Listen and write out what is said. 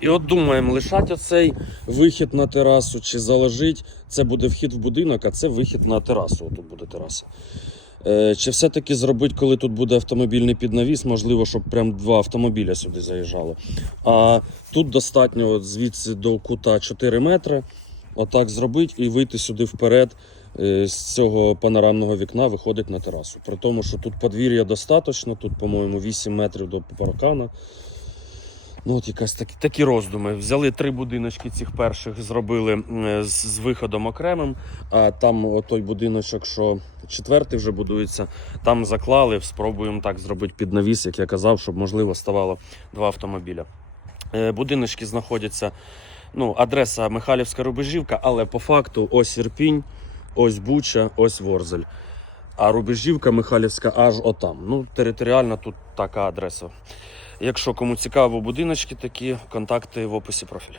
І от думаємо, лишать оцей вихід на терасу чи заложить. Це буде вхід в будинок, а це вихід на терасу. Тут буде тераса. Чи все-таки зробити, коли тут буде автомобільний піднавіс, можливо, щоб прям 2 автомобіля сюди заїжджали. А тут достатньо от звідси до кута 4 метри. Отак зробити і вийти сюди вперед. З цього панорамного вікна виходить на терасу. При тому, що тут подвір'я достатньо, тут, по-моєму, 8 метрів до паркана. Ну от якась такі роздуми. Взяли 3 будиночки цих перших, зробили з виходом окремим, а там той будиночок, що 4-й вже будується, там заклали, спробуємо так зробити під навіс, як я казав, щоб можливо ставало 2 автомобіля. Будиночки знаходяться, адреса Михайлівська Рубежівка, але по факту ось Ірпінь, ось Буча, ось Ворзель. А Рубежівка Михайлівська аж отам. Територіально тут така адреса. Якщо кому цікаво будиночки такі, контакти в описі профілю.